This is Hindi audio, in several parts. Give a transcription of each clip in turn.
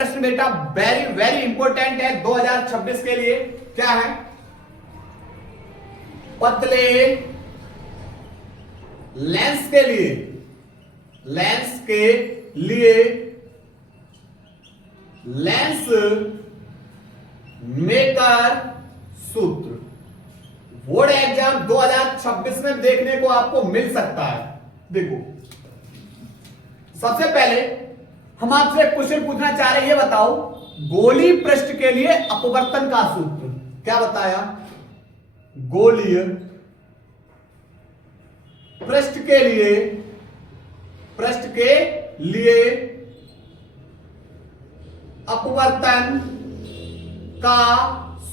प्रश्न बेटा वेरी वेरी इंपॉर्टेंट है 2026 के लिए। क्या है? पतले लेंस के लिए लेंस मेकर सूत्र बोर्ड एग्जाम 2026 में देखने को आपको मिल सकता है। देखो, सबसे पहले हम आपसे क्वेश्चन पूछना चाह रहे हैं, ये बताओ गोलीय पृष्ठ के लिए अपवर्तन का सूत्र। क्या बताया? गोलीय पृष्ठ के लिए अपवर्तन का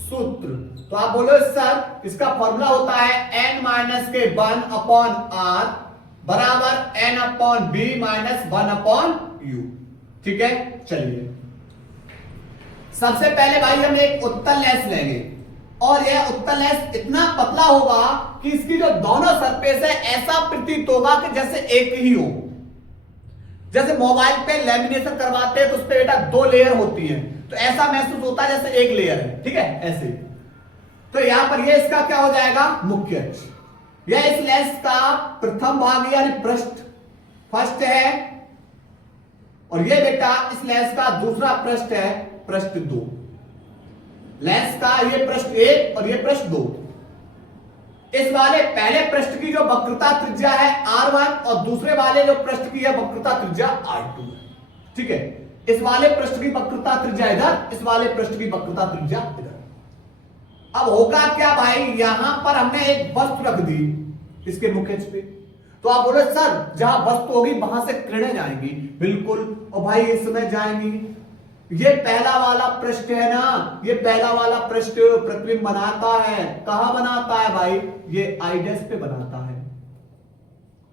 सूत्र। तो आप बोलो सर इसका फॉर्मूला होता है n-1/r बराबर n/b-1/u। ठीक है, चलिए सबसे पहले भाई हम एक उत्तल लेंस लेंगे और यह उत्तल लेंस इतना पतला होगा कि इसकी जो दोनों सरफेस है ऐसा प्रतीत होगा कि जैसे एक ही हो। जैसे मोबाइल पे लेमिनेशन करवाते हैं तो उस पे बेटा 2 लेयर होती है, तो ऐसा महसूस होता है जैसे एक लेयर है। ठीक है, ऐसे। तो यहां पर ये इसका क्या हो जाएगा? मुख्य अक्ष। यह इस लेंस का प्रथम भाग यानी पृष्ठ फर्स्ट है, और ये बेटा इस लेंस का दूसरा पृष्ठ है, पृष्ठ 2। लेंस का ये पृष्ठ 1 और ये पृष्ठ 2। इस वाले पहले पृष्ठ की जो वक्रता त्रिज्या है r1 और दूसरे वाले जो पृष्ठ की है वक्रता त्रिज्या r2 है। ठीक है, इस वाले पृष्ठ की वक्रता त्रिज्या इधर, इस वाले पृष्ठ की वक्रता त्रिज्या इधर। अब होगा क्या भाई, यहां पर हमने एक वस्तु रख दी इसके मुख्य अक्ष पे, तो आप बोले सर जहां वस्तु होगी वहां से किरणें जाएंगी। बिल्कुल, और भाई इसमें जाएंगी। ये पहला वाला पृष्ठ है ना, ये पहला वाला पृष्ठ प्रतिबिंब बनाता है। कहां बनाता है भाई? ये आई डैश पे बनाता है।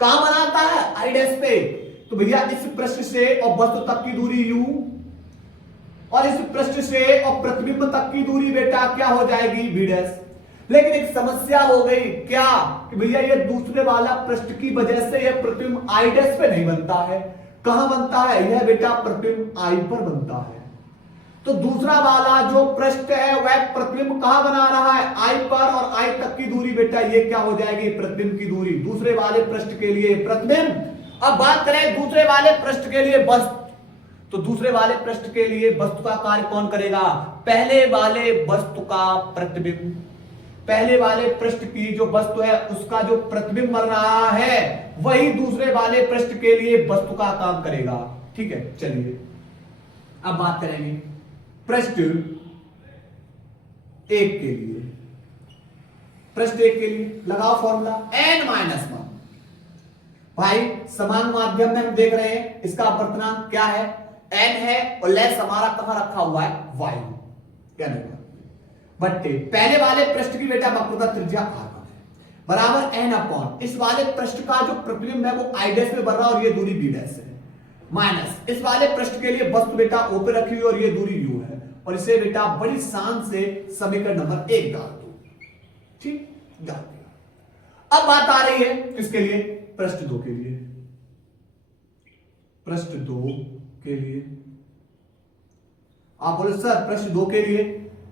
कहां बनाता है? आई डैश पे। तो भैया इस पृष्ठ से और वस्तु तक की दूरी u, और इस पृष्ठ से और प्रतिबिंब तक की दूरी बेटा क्या हो जाएगी? v dash. लेकिन एक समस्या हो गई, क्या कि भैया ये दूसरे वाला पृष्ठ की वजह से यह प्रतिबिंब आई डैश पे नहीं बनता है। कहां बनता है? यह बेटा प्रतिबिंब आई पर बनता है। तो दूसरा वाला जो पृष्ठ है वह प्रतिबिंब कहां बना रहा है? आई पर, और आई तक की दूरी बेटा ये क्या हो जाएगी? प्रतिबिंब की दूरी। दूसरे वाले पृष्ठ के लिए प्रतिबिंब। अब बात करें दूसरे वाले पृष्ठ के लिए वस्तु, तो दूसरे वाले पृष्ठ के लिए वस्तु का कार्य कौन करेगा? पहले वाले वस्तु का प्रतिबिंब। पहले वाले पृष्ठ की जो वस्तु है उसका जो प्रतिबिंब बन रहा है वही दूसरे वाले पृष्ठ के लिए वस्तु का काम करेगा। ठीक है, चलिए अब बात करेंगे पृष्ठ 1 के लिए। पृष्ठ 1 के लिए लगाओ फॉर्मूला n-1। भाई समान माध्यम में हम देख रहे हैं, इसका अपवर्तनांक क्या है? n है, और लेंस हमारा कहां रखा हुआ है? y। क्या नहीं बट्टे पहले वाले पृष्ठ की बेटा वक्रता त्रिज्या r1 है बराबर n/, इस वाले पृष्ठ का जो प्रतिबिंब है वो आई डैश में बन रहा है और ये दूरी b डैश है, माइनस इस वाले पृष्ठ के लिए वस्तु बेटा o पे रखी हुई और ये दूरी u है, और इसे बेटा बड़ी शान से समीकरण नंबर 1 डाल दो। ठीक, डाल दिया। अब बात आ रही है किसके लिए? पृष्ठ 2 के लिए। पृष्ठ 2 के लिए आप बोले सर पृष्ठ 2 के लिए,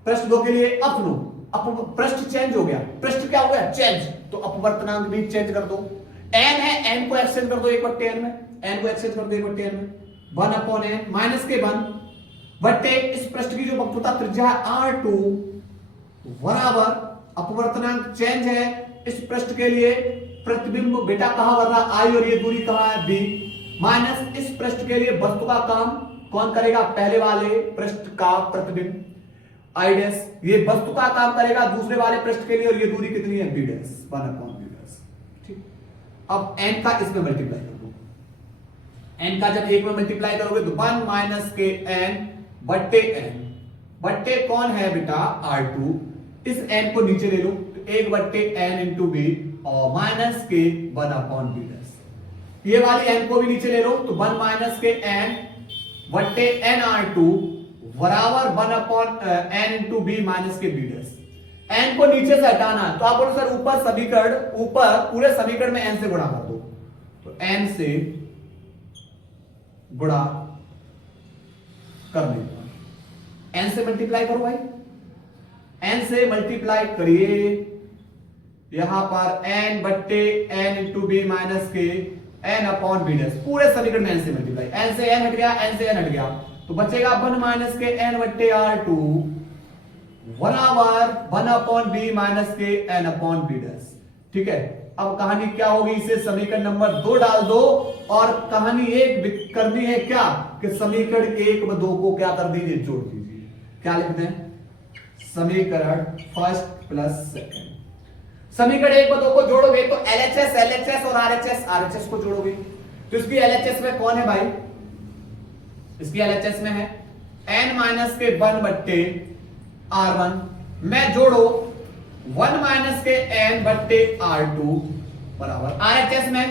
पृष्ठ 2 के लिए अब सुनो, अब पृष्ठ चेंज हो गया। पृष्ठ क्या हो गया? चेंज। तो अपवर्तनांक भी चेंज कर दो। n है, n को एक्सचेंज कर दो 1/n में, n को एक्सचेंज कर दो 1/n में, 1/n माइनस के 1 बट्टे इस पृष्ठ की जो वक्रता त्रिज्या है r2 बराबर अपवर्तनांक चेंज है इस पृष्ठ के लिए प्रतिबिंब बेटा कहां बन रहा? i, और ये दूरी कहां है? b, माइनस इस पृष्ठ के लिए वस्तु का काम कौन करेगा? पहले वाले पृष्ठ का प्रतिबिंब आई डैश, ये वस्तु का काम करेगा दूसरे वाले पृष्ठ के लिए, और ये दूरी कितनी है? b dash, 1/b dash. ठीक, अब n का इसमें मल्टीप्लाई कर दो। n का जब 1 में मल्टीप्लाई करोगे तो 1 माइनस के n बट्टे n, बट्टे कौन है बेटा? r2। इस n को नीचे ले लो तो 1/n इंटू b और माइनस के 1/b डैश। ये वाली n को भी नीचे ले लो तो 1 माइनस के n बट्टे nr2 बराबर 1/n इंटू b माइनस के b डैश। n को नीचे से हटाना है तो आप बोलो सर ऊपर समीकरण, ऊपर पूरे समीकरण में n से गुणा कर दो, तो n से गुणा कर लेगा। n से मल्टीप्लाई करो भाई, n से मल्टीप्लाई करिए, यहां पर n बट्टे n इंटू बी माइनस के n अपॉन बी डैश, पूरे समीकरण में n से मल्टीप्लाई, n से n हट गया, n से n हट गया, तो बचेगा 1 माइनस के n बट्टे r2 बराबर 1 अपॉन बी माइनस के n अपॉन बी डैश। ठीक है, अब कहानी क्या होगी, इसे समीकरण नंबर 2 डाल दो और कहानी एक करनी है क्या कि समीकरण 1 व 2 को क्या कर दीजिए, जोड़ दीजिए। क्या लिखते हैं, समीकरण फर्स्ट प्लस सेकंड। समीकरण 1 व 2 को जोड़ोगे तो LHS और RHS को जोड़ोगे, तो इसकी LHS में कौन है भाई, इसकी LHS में है n माइनस के 1 बट्टे R1 में जोड़ो 1 माइनस के n बट्टे R2 बराबर RHS में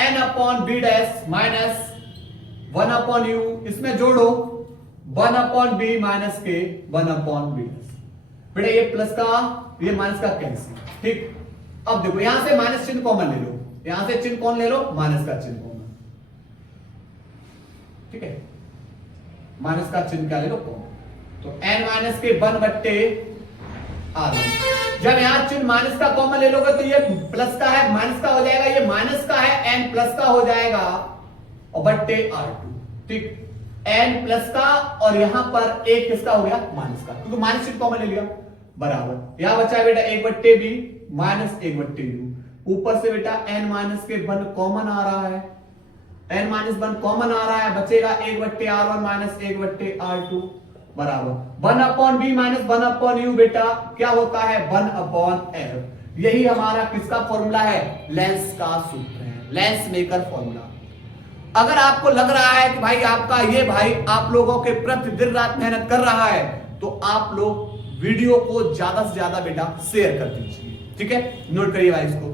n upon B dash minus 1 upon u, इसमें जोड़ो 1 अपॉन बी माइनस के 1 अपॉन बी डैश। बेटा ये प्लस का ये माइनस का कैंसिल। ठीक, अब देखो यहां से माइनस चिन्ह कॉमन ले लो, यहां से चिन्ह कौन ले लो, माइनस का चिन्ह कॉमन। ठीक है, माइनस का चिन्ह क्या ले लो, कॉमन, तो n माइनस के 1 बट्टे R1। जब यहां चिन्ह माइनस का कॉमन ले लोगे तो ये प्लस का है माइनस का हो जाएगा, ये माइनस का है n प्लस का हो जाएगा और बट्टे R2। ठीक, n प्लस का और यहां पर एक किसका हो गया, माइनस का, क्योंकि माइनस चिन्ह कॉमन ले लिया, बराबर यहां बचा बेटा 1 बट्टे b माइनस 1 बट्टे u। ऊपर से बेटा n माइनस के 1 कॉमन आ रहा है, n माइनस 1 कॉमन आ रहा है, बचेगा 1 बट्टे R1 माइनस 1 बट्टे R2 बराबर 1 upon B minus 1 upon u. बेटा क्या होता है, 1 अपॉन एफ। यही हमारा किसका फॉर्मूला है, लेंस का सूत्र है, लेंस मेकर फॉर्मूला। अगर आपको लग रहा है कि भाई आपका ये भाई आप लोगों के प्रति दिन रात मेहनत कर रहा है, तो आप लोग वीडियो को ज्यादा से ज्यादा बेटा शेयर कर दीजिए। ठीक है, नोट करिए भाई इसको।